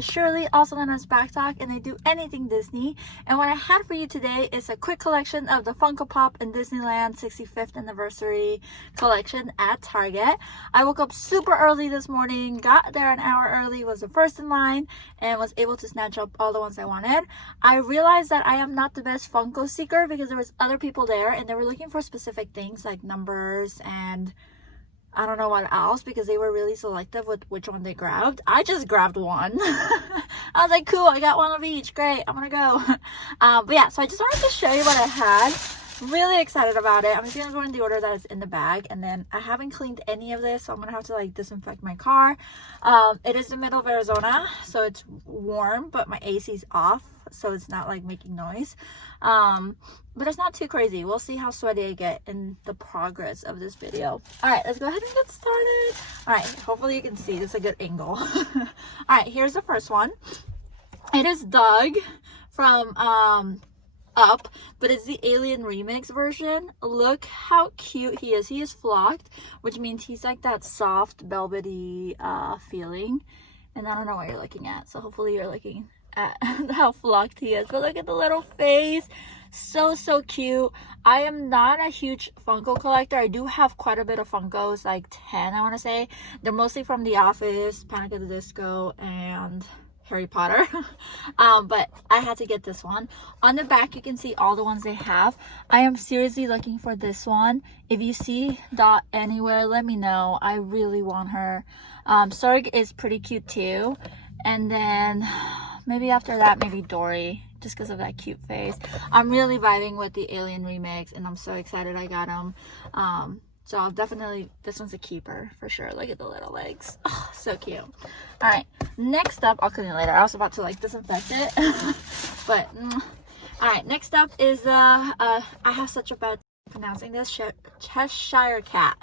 is Shirley, also known as Backttalk, and I do anything Disney. And what I had for you today is a quick collection of the Funko Pop and Disneyland 65th anniversary collection at Target. I woke up super early this morning, got there an hour early, was the first in line, and was able to snatch up all the ones I wanted. I realized that I am not the best Funko seeker because there was other people there and they were looking for specific things like numbers and I don't know what else, because they were really selective with which one they grabbed. I just grabbed one. I was like, cool, I got one of each. Great, I'm gonna go. But yeah, so I just wanted to show you what I had. Really excited about it. I'm just gonna go in the order that is in the bag, and then I haven't cleaned any of this, so I'm gonna have to like disinfect my car. It is the middle of Arizona, so it's warm, but my AC's off, so it's not like making noise. But it's not too crazy. We'll see how sweaty I get in the progress of this video. All right, let's go ahead and get started. All right, hopefully you can see this is a good angle. All right, here's the first one. It is Doug from Up, but it's the Alien Remix version. Look how cute he is. He is flocked, which means he's like that soft velvety feeling, and I don't know what you're looking at, so hopefully you're looking at how flocked he is. But look at the little face. So cute. I am not a huge Funko collector. I do have quite a bit of Funkos, like 10 I want to say. They're mostly from The Office, Panic at the Disco, and Harry Potter. But I had to get this one. On the back you can see all the ones they have. I am seriously looking for this one. If you see Dot anywhere, let me know. I really want her. Sorg is pretty cute too, and then maybe after that, maybe Dory, just because of that cute face. I'm really vibing with the Alien Remix, and I'm so excited I got them. So I'll definitely, this one's a keeper for sure. Look at the little legs. Oh, so cute. All right, next up, I'll clean it later. I was about to like disinfect it. But, all right, next up is, I have such a bad pronouncing this, Cheshire Cat.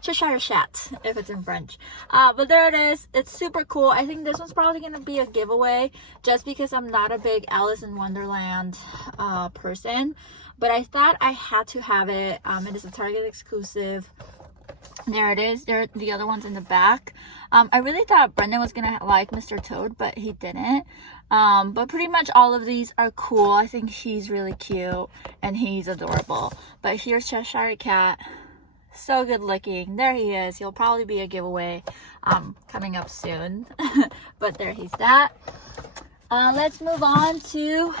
Cheshire Cat, if it's in French. But there it is. It's super cool. I think this one's probably going to be a giveaway just because I'm not a big Alice in Wonderland person. But I thought I had to have it. It is a Target exclusive. There it is. There are the other ones in the back. I really thought Brendan was going to like Mr. Toad, but he didn't. But pretty much all of these are cool. I think he's really cute and he's adorable. But here's Cheshire Cat. So good looking. There he is. He'll probably be a giveaway coming up soon. But there he's that. Let's move on to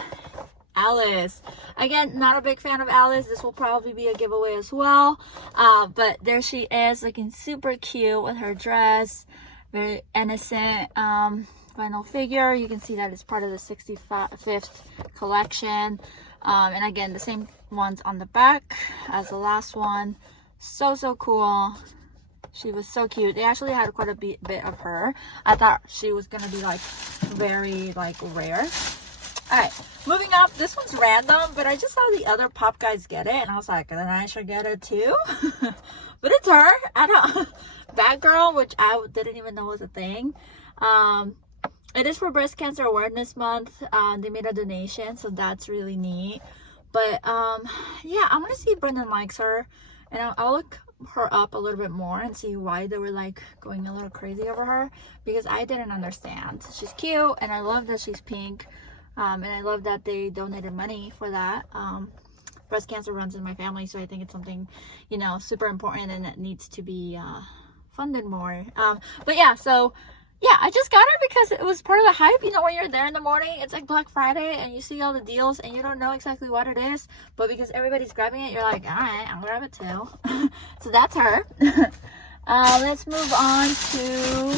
Alice. Again, not a big fan of Alice. This will probably be a giveaway as well. But there she is, looking super cute with her dress. Very innocent vinyl figure. You can see that it's part of the 65th collection. And again, the same ones on the back as the last one. So cool. She was so cute. They actually had quite a bit of her. I thought she was gonna be like very like rare. All right, moving up. This one's random, but I just saw the other pop guys get it, and I was like, then I should get it too. But it's her. I don't. Batgirl, which I didn't even know was a thing. It is for Breast Cancer Awareness Month. They made a donation, so that's really neat. But yeah, I'm gonna see if Brendan likes her, and I'll look her up a little bit more and see why they were like going a little crazy over her, because I didn't understand. She's cute, and I love that she's pink. And I love that they donated money for that. Breast cancer runs in my family, so I think it's something, you know, super important, and it needs to be funded more. But yeah, so yeah, I just got her because it was part of the hype. You know, when you're there in the morning, it's like Black Friday, and you see all the deals, and you don't know exactly what it is, but because everybody's grabbing it, you're like, all right, I'll grab it too. So that's her. Let's move on to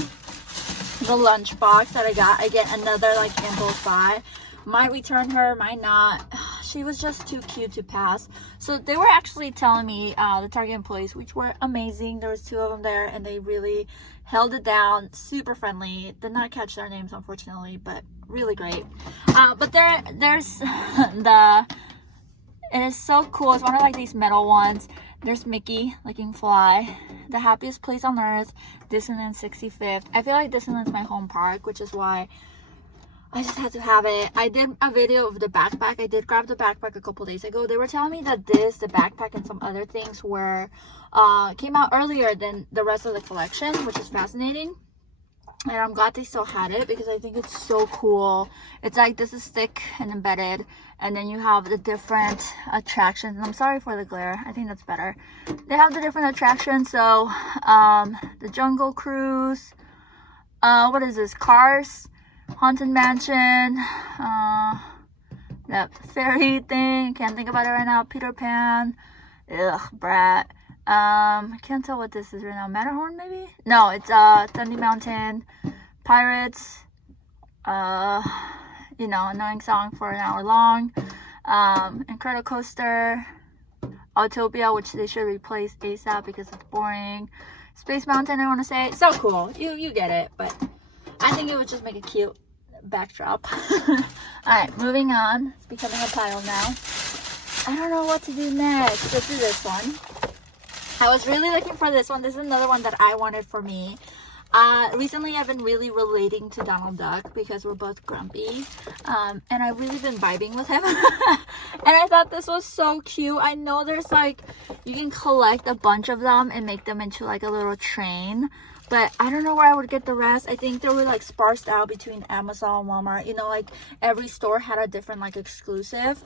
the Lunchbox that I got. Again, another like impulse buy. Might return her, might not. She was just too cute to pass. So they were actually telling me, the Target employees, which were amazing. There was 2 of them there, and they really held it down. Super friendly. Did not catch their names, unfortunately, but really great. But there's it is so cool. It's one of like these metal ones. There's Mickey looking fly. The happiest place on earth, Disneyland 65th. I feel like Disneyland's my home park, which is why I just had to have it. I did a video of the backpack. I did grab the backpack a couple days ago. They were telling me that the backpack and some other things were came out earlier than the rest of the collection, which is fascinating. And I'm glad they still had it because I think it's so cool. It's like this is thick and embedded, and then you have the different attractions. And I'm sorry for the glare. I think that's better. They have the different attractions. So the Jungle Cruise, what is this? Cars, Haunted Mansion, that fairy thing. Can't think about it right now. Peter Pan. Ugh, brat. I can't tell what this is right now. Matterhorn, maybe? No, it's Thunder Mountain, Pirates, you know, annoying song for an hour long, Incredicoaster, Autopia, which they should replace ASAP because it's boring, Space Mountain, I want to say. So cool. You get it, but I think it would just make a cute backdrop. Alright, moving on. It's becoming a pile now. I don't know what to do next. Let's do this one. I was really looking for this one. This is another one that I wanted for me. Recently, I've been really relating to Donald Duck because we're both grumpy. And I've really been vibing with him. And I thought this was so cute. I know there's like, you can collect a bunch of them and make them into like a little train. But I don't know where I would get the rest. I think they were like sparsed out between Amazon and Walmart. You know, like every store had a different like exclusive.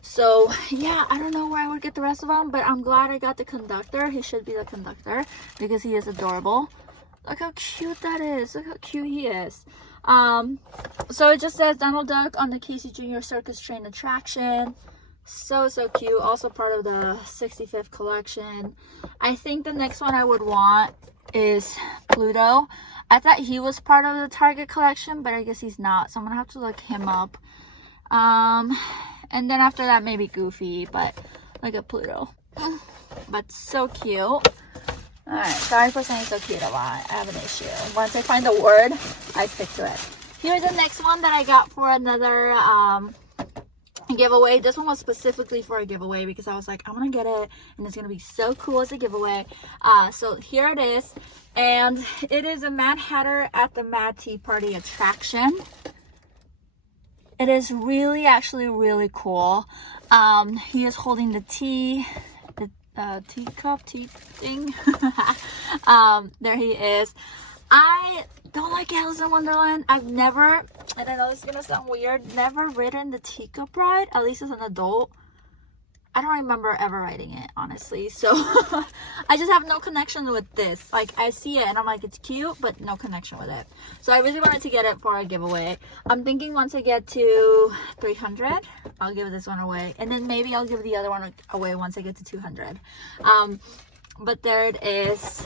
So yeah, I don't know where I would get the rest of them. But I'm glad I got the conductor. He should be the conductor because he is adorable. Look how cute that is. Look how cute he is. So it just says Donald Duck on the Casey Jr. Circus Train attraction. So cute. Also part of the 65th collection. I think the next one I would want is Pluto. I thought he was part of the Target collection, but I guess he's not, so I'm gonna have to look him up. And then after that maybe Goofy, but look at Pluto. But so cute. Alright, sorry for saying so cute a lot. I have an issue. Once I find the word, I stick to it. Here's the next one that I got for another giveaway. This one was specifically for a giveaway because I was like, I'm gonna get it and it's gonna be so cool as a giveaway. So here it is, and it is a Mad Hatter at the Mad Tea Party attraction. It is actually really cool. He is holding the tea, the teacup, tea thing. There he is. I don't like Alice in Wonderland. I've never, and I know this is gonna sound weird, never ridden the teacup ride, at least as an adult. I don't remember ever riding it, honestly. So I just have no connection with this. Like, I see it and I'm like, it's cute, but no connection with it. So I really wanted to get it for a giveaway. I'm thinking once I get to 300, I'll give this one away. And then maybe I'll give the other one away once I get to 200. But there it is.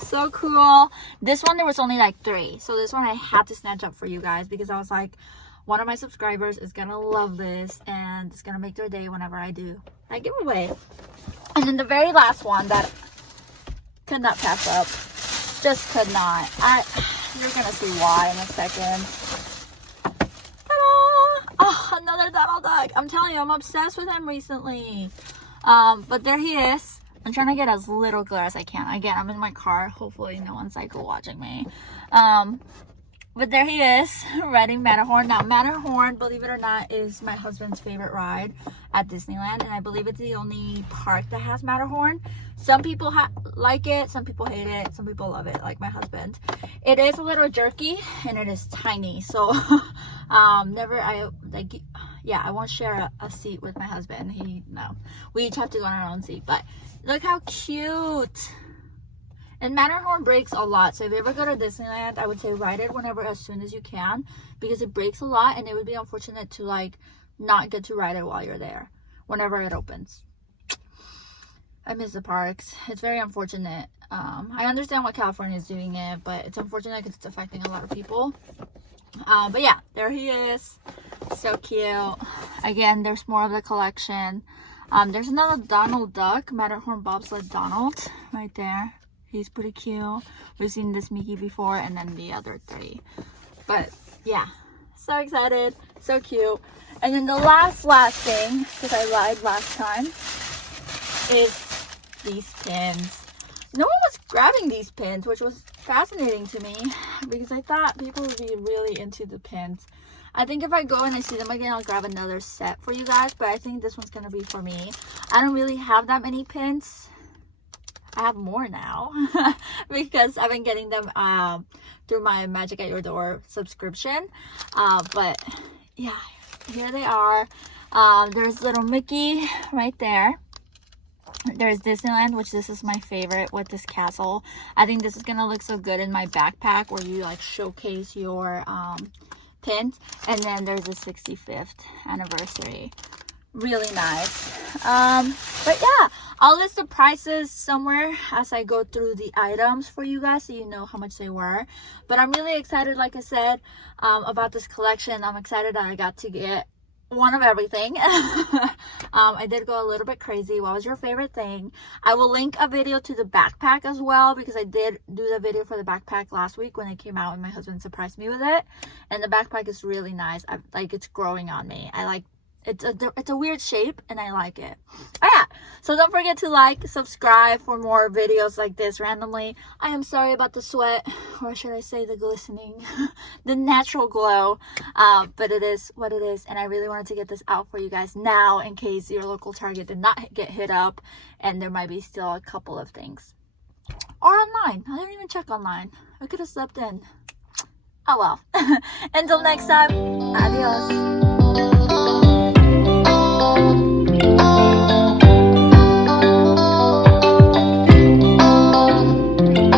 So cool. This one there was only like 3, so this one I had to snatch up for you guys because I was like, one of my subscribers is gonna love this and it's gonna make their day whenever I do my giveaway. And then the very last one that could not pass up, just could not. You're gonna see why in a second. Ta-da! Oh, another Donald Duck. I'm telling you, I'm obsessed with him recently. But there he is. I'm trying to get as little glare as I can. Again, I'm in my car. Hopefully no one's like watching me. But there he is, riding Matterhorn. Now, Matterhorn, believe it or not, is my husband's favorite ride at Disneyland. And I believe it's the only park that has Matterhorn. Some people like it, some people hate it, some people love it, like my husband. It is a little jerky and it is tiny. So, I won't share a seat with my husband. No. We each have to go on our own seat. But look how cute. And Matterhorn breaks a lot, so if you ever go to Disneyland, I would say ride it as soon as you can, because it breaks a lot and it would be unfortunate to like not get to ride it while you're there whenever it opens. I miss the parks. It's very unfortunate. I understand why California is doing it, but it's unfortunate because it's affecting a lot of people. But yeah, there he is. So cute. Again, there's more of the collection. There's another Donald Duck, Matterhorn Bobsled Donald, right there. He's pretty cute. We've seen this Mickey before, and then the other 3. But yeah, so excited, so cute. And then the last thing, because I lied last time, is these pins. No one was grabbing these pins, which was fascinating to me because I thought people would be really into the pins. I think if I go and I see them again, I'll grab another set for you guys, but I think this one's gonna be for me. I don't really have that many pins. I have more now because I've been getting them through my Magic at Your Door subscription. But yeah, here they are. There's little Mickey right there. There's Disneyland, which this is my favorite with this castle. I think this is gonna look so good in my backpack where you like showcase your pins. And then there's the 65th anniversary. Really nice. But yeah, I'll list the prices somewhere as I go through the items for you guys so you know how much they were. But I'm really excited, like I said, about this collection. I'm excited that I got to get one of everything. I did go a little bit crazy. What was your favorite thing? I will link a video to the backpack as well because I did do the video for the backpack last week when it came out and my husband surprised me with it. And the backpack is really nice. It's growing on me. I like it's a weird shape and I like it. Oh yeah, so don't forget to like, subscribe for more videos like this randomly. I am sorry about the sweat, or should I say the glistening, the natural glow, but it is what it is, and I really wanted to get this out for you guys now in case your local Target did not get hit up and there might be still a couple of things. Or online. I didn't even check online. I could have slept in. Oh well. Until next time, adios.